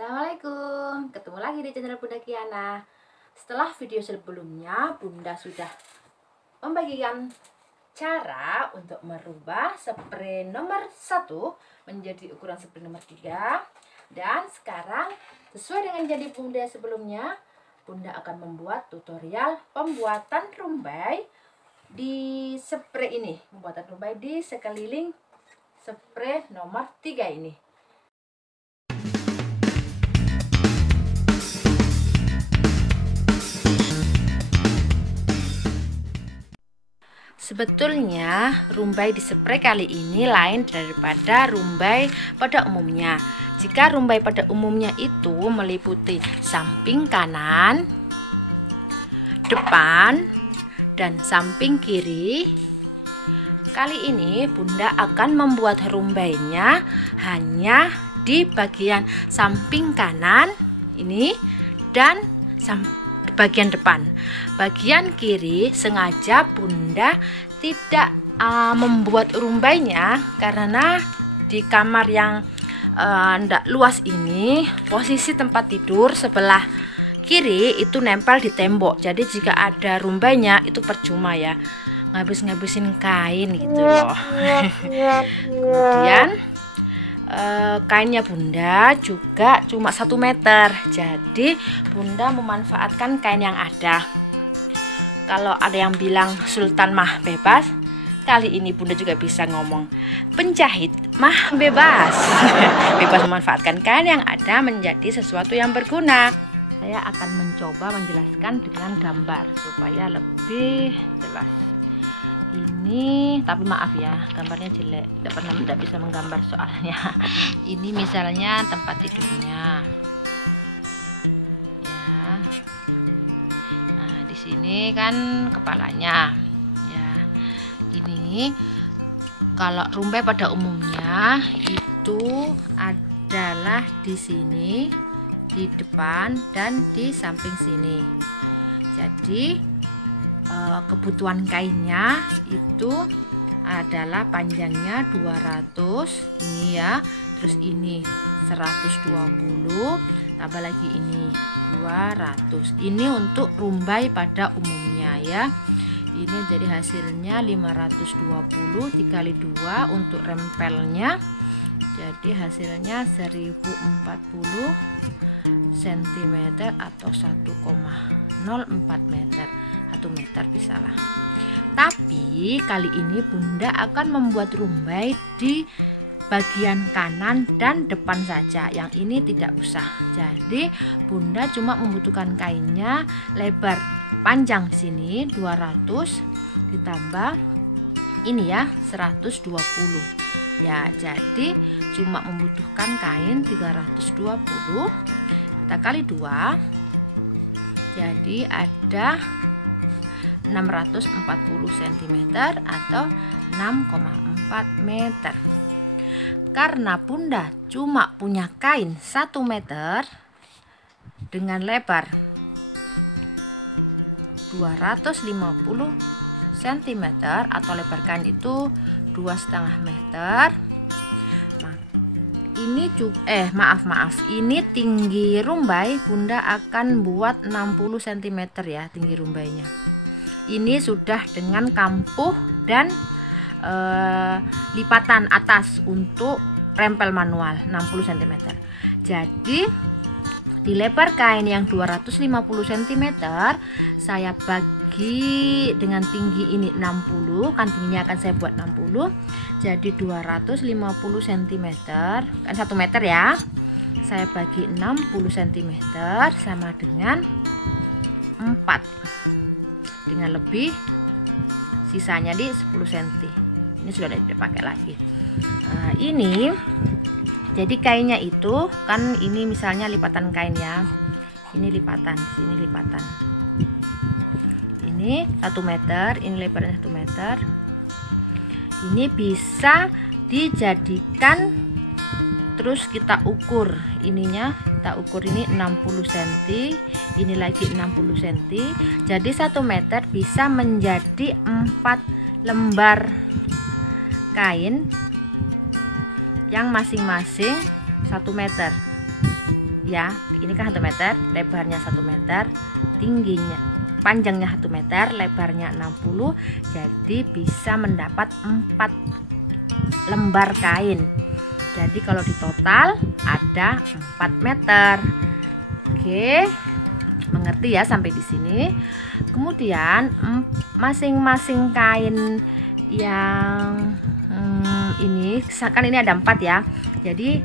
Assalamualaikum, ketemu lagi di channel Bunda Kiana. Setelah video sebelumnya, Bunda sudah membagikan cara untuk merubah spray nomor 1 menjadi ukuran spray nomor 3. Dan sekarang, sesuai dengan janji Bunda sebelumnya, Bunda akan membuat tutorial pembuatan rumbai di spray ini. Pembuatan rumbai di sekeliling spray nomor 3 ini. Sebetulnya rumbai di spray kali ini lain daripada rumbai pada umumnya. Jika rumbai pada umumnya itu meliputi samping kanan, depan, dan samping kiri, kali ini Bunda akan membuat rumbainya hanya di bagian samping kanan ini dan bagian depan. Bagian kiri sengaja Bunda tidak membuat rumbainya karena di kamar yang tidak luas ini posisi tempat tidur sebelah kiri itu nempel di tembok. Jadi jika ada rumbainya itu percuma ya, ngabisin kain gitu loh. Kemudian kainnya Bunda juga cuma 1 meter. Jadi Bunda memanfaatkan kain yang ada. Kalau ada yang bilang sultan mah bebas, kali ini Bunda juga bisa ngomong penjahit mah bebas. Bebas memanfaatkan kain yang ada menjadi sesuatu yang berguna. Saya akan mencoba menjelaskan dengan gambar supaya lebih jelas. Ini tapi maaf ya, gambarnya jelek, tidak bisa menggambar soalnya. Ini misalnya tempat tidurnya. Kan kepalanya ya. Ini kalau rumbai pada umumnya itu adalah di sini, di depan dan di samping sini. Jadi kebutuhan kainnya itu adalah panjangnya 200 ini ya, terus ini 120, tambah lagi ini 200. Ini untuk rumbai pada umumnya ya. Ini jadi hasilnya 520 dikali 2 untuk rempelnya. Jadi hasilnya 1040 cm atau 1,04 meter. 1 meter misalnya. Tapi kali ini Bunda akan membuat rumbai di bagian kanan dan depan saja. Yang ini tidak usah. Jadi Bunda cuma membutuhkan kainnya lebar panjang sini 200 ditambah ini ya 120 ya. Jadi cuma membutuhkan kain 320 kita kali 2, jadi ada 640 cm atau 6,4 meter. Karena Bunda cuma punya kain 1 meter dengan lebar 250 cm atau lebar kain itu 2,5 meter. Ini maaf ini tinggi rumbai Bunda akan buat 60 cm ya tinggi rumbainya. Ini sudah dengan kampuh dan lipatan atas untuk rempel manual 60 cm. Jadi di lebar kain yang 250 cm saya bagi dengan tinggi ini 60, kan tingginya akan saya buat 60. Jadi 250 cm kan 1 meter ya. Saya bagi 60 cm sama dengan 4. Dengan lebih sisanya di 10 cm. Ini sudah tidak dipakai lagi. Nah, ini jadi kainnya itu kan ini misalnya lipatan kainnya. Ini lipatan, sini lipatan. Ini 1 meter, ini lebarnya 1 meter. Ini bisa dijadikan terus kita ukur ininya, kita ukur ini 60 cm, ini lagi 60 cm. Jadi 1 meter bisa menjadi 4 lembar kain yang masing-masing 1 meter. ya. Ini kan 1 meter, lebarnya 1 meter, tingginya panjangnya 1 meter, lebarnya 60. Jadi bisa mendapat 4 lembar kain. Jadi kalau di total ada 4 meter. Oke, mengerti ya sampai di sini. Kemudian masing-masing kain yang ini kan ini ada 4 ya. Jadi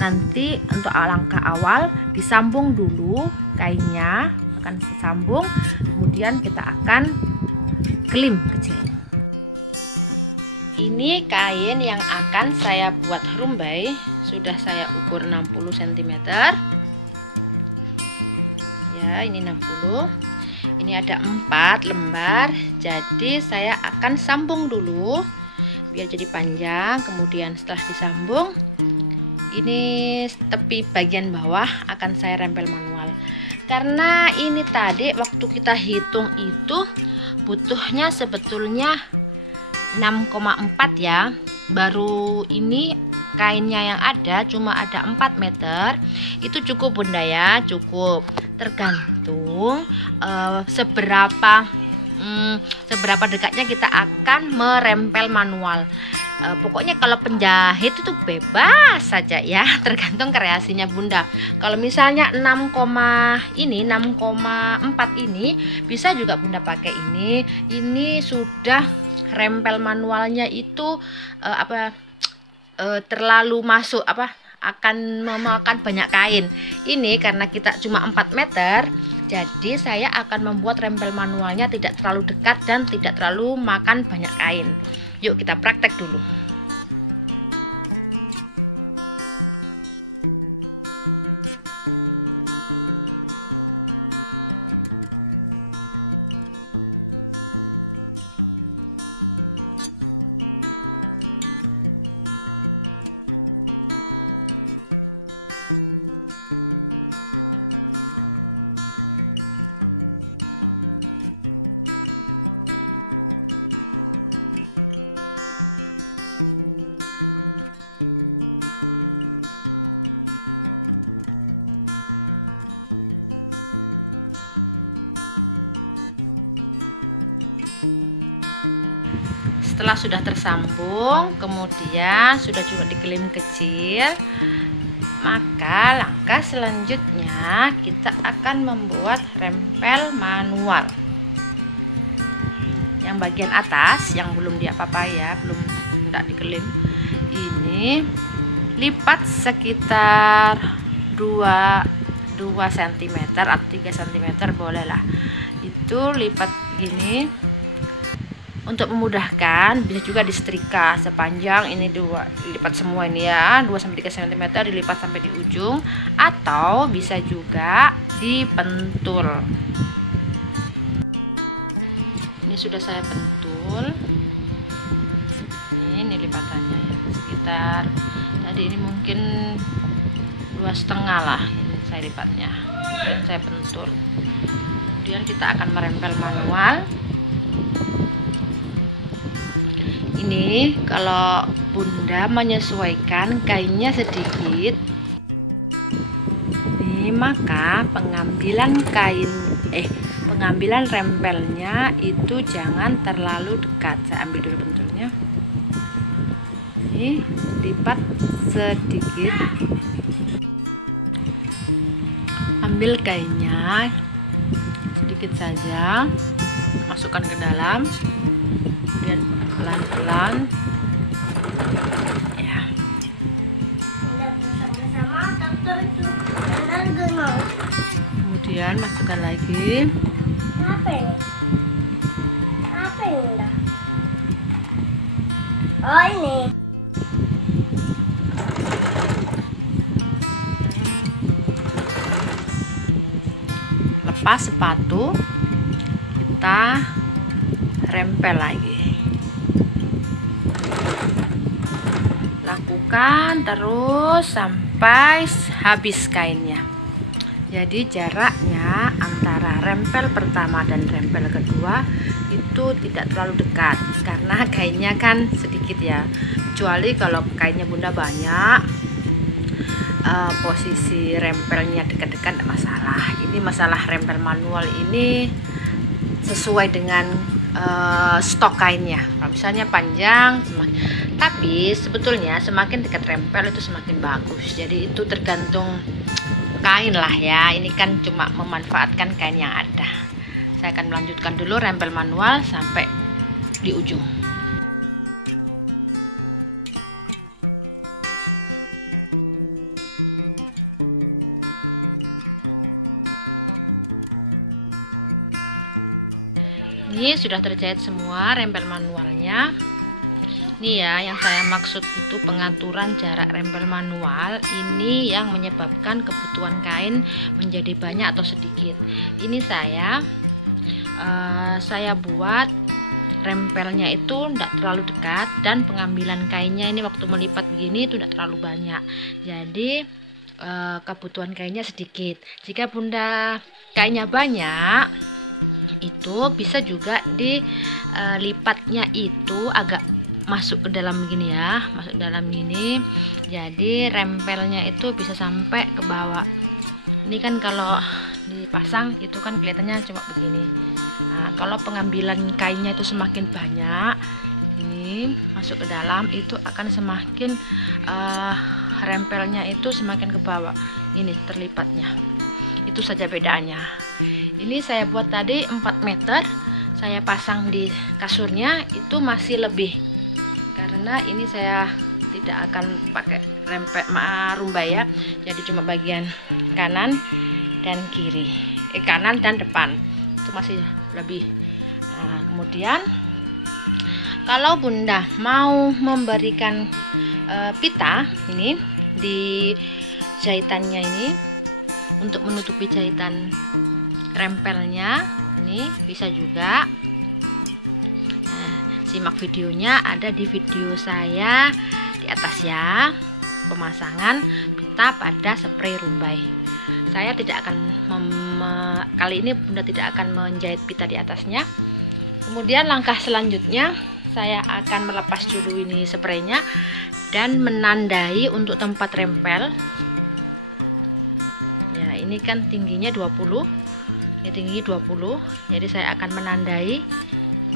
nanti untuk langkah awal disambung dulu kainnya, akan disambung, kemudian kita akan kelim kecil. Ini kain yang akan saya buat rumbai, sudah saya ukur 60 cm ya, ini 60. Ini ada 4 lembar, jadi saya akan sambung dulu biar jadi panjang. Kemudian setelah disambung, ini tepi bagian bawah akan saya rempel manual. Karena ini tadi waktu kita hitung itu butuhnya sebetulnya 6,4 ya. Baru ini kainnya yang ada cuma ada 4 meter. Itu cukup Bunda ya, cukup. Tergantung seberapa dekatnya kita akan merempel manual. Pokoknya kalau penjahit itu bebas saja ya, tergantung kreasinya Bunda. Kalau misalnya 6,4 ini bisa juga Bunda pakai ini. Ini sudah rempel manualnya itu terlalu masuk akan memakan banyak kain. Ini karena kita cuma 4 meter, jadi saya akan membuat rempel manualnya tidak terlalu dekat dan tidak terlalu makan banyak kain. Yuk kita praktek dulu. Setelah sudah tersambung, kemudian sudah juga dikelim kecil, maka langkah selanjutnya kita akan membuat rempel manual. Yang bagian atas yang belum diapa-apai ya, belum tidak dikelim, ini lipat sekitar 2 cm atau 3 cm bolehlah. Itu lipat ini. Untuk memudahkan bisa juga disetrika sepanjang ini dilipat semua ini ya, 2-3 cm dilipat sampai di ujung, atau bisa juga dipentul. Ini sudah saya pentul. Ini lipatannya ya, sekitar tadi ini mungkin 2,5 lah saya lipatnya, dan saya pentul. Kemudian kita akan merempel manual. Ini kalau Bunda menyesuaikan kainnya sedikit, ini maka pengambilan rempelnya itu jangan terlalu dekat. Saya ambil dulu bentuknya. Ini lipat sedikit, ambil kainnya sedikit saja, masukkan ke dalam dan pelan-pelan ya. Kemudian masukkan lagi. Oh ini. Lepas sepatu, kita rempel lagi. Lakukan terus sampai habis kainnya. Jadi jaraknya antara rempel pertama dan rempel kedua itu tidak terlalu dekat, karena kainnya kan sedikit ya. Kecuali kalau kainnya Bunda banyak, posisi rempelnya dekat-dekat tidak masalah. Ini masalah rempel manual ini sesuai dengan stok kainnya. Kalau misalnya panjang, tapi sebetulnya semakin dekat rempel itu semakin bagus. Jadi itu tergantung kain lah ya. Ini kan cuma memanfaatkan kain yang ada. Saya akan melanjutkan dulu rempel manual sampai di ujung. Ini sudah terjahit semua rempel manualnya. Ini ya yang saya maksud itu pengaturan jarak rempel manual. Ini yang menyebabkan kebutuhan kain menjadi banyak atau sedikit. Ini saya buat rempelnya itu tidak terlalu dekat, dan pengambilan kainnya ini waktu melipat begini itu tidak terlalu banyak. Jadi kebutuhan kainnya sedikit. Jika Bunda kainnya banyak, itu bisa juga dilipatnya itu agak masuk ke dalam begini ya, masuk ke dalam gini. Jadi rempelnya itu bisa sampai ke bawah. Ini kan kalau dipasang itu kan kelihatannya cuma begini. Nah, kalau pengambilan kainnya itu semakin banyak, ini masuk ke dalam, itu akan semakin rempelnya itu semakin ke bawah. Ini terlipatnya. Itu saja bedanya. Ini saya buat tadi 4 meter, saya pasang di kasurnya itu masih lebih, karena ini saya tidak akan pakai rempel rumbai ya, jadi cuma bagian kanan dan kiri, kanan dan depan itu masih lebih. Nah, kemudian kalau Bunda mau memberikan pita ini di jahitannya ini untuk menutupi jahitan rempelnya, ini bisa juga. Nah, simak videonya, ada di video saya di atas ya, pemasangan pita pada spray rumbai. Saya tidak akan kali ini Bunda tidak akan menjahit pita di atasnya. Kemudian langkah selanjutnya saya akan melepas dulu ini spraynya dan menandai untuk tempat rempel. Ya, ini kan tingginya 20, tinggi 20, jadi saya akan menandai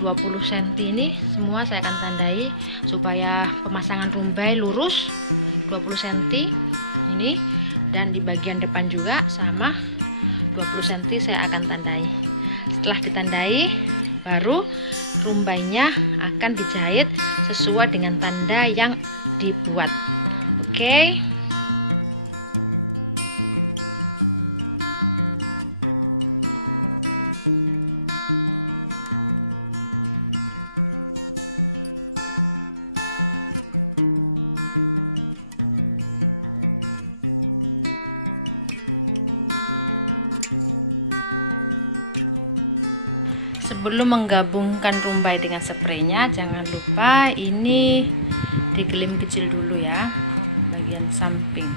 20 cm ini semua saya akan tandai supaya pemasangan rumbai lurus 20 cm ini, dan di bagian depan juga sama 20 cm saya akan tandai. Setelah ditandai baru rumbainya akan dijahit sesuai dengan tanda yang dibuat. Oke. Sebelum menggabungkan rumbai dengan spraynya, jangan lupa ini digelim kecil dulu ya bagian samping.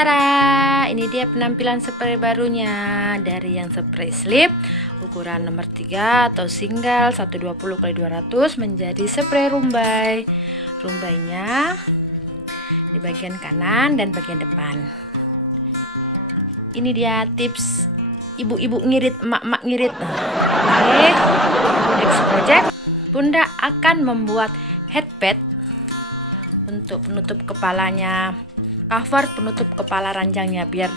Tara, ini dia penampilan spray barunya dari yang spray slip ukuran nomor 3 atau single 120x200 menjadi spray rumbai. Rumbainya di bagian kanan dan bagian depan. Ini dia tips ibu-ibu ngirit, emak-emak ngirit. Oke, next project, Bunda akan membuat headband untuk penutup kepalanya, cover penutup kepala ranjangnya biar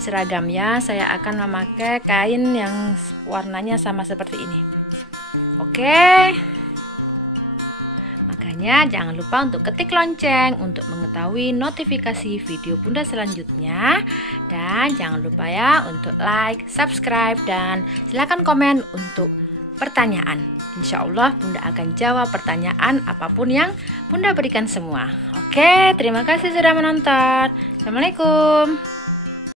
seragam ya. Saya akan memakai kain yang warnanya sama seperti ini. Oke, makanya jangan lupa untuk ketik lonceng untuk mengetahui notifikasi video Bunda selanjutnya. Dan jangan lupa ya untuk like, subscribe, dan silakan komen untuk pertanyaan. Insya Allah Bunda akan jawab pertanyaan apapun yang Bunda berikan semua. Oke, terima kasih sudah menonton. Assalamualaikum.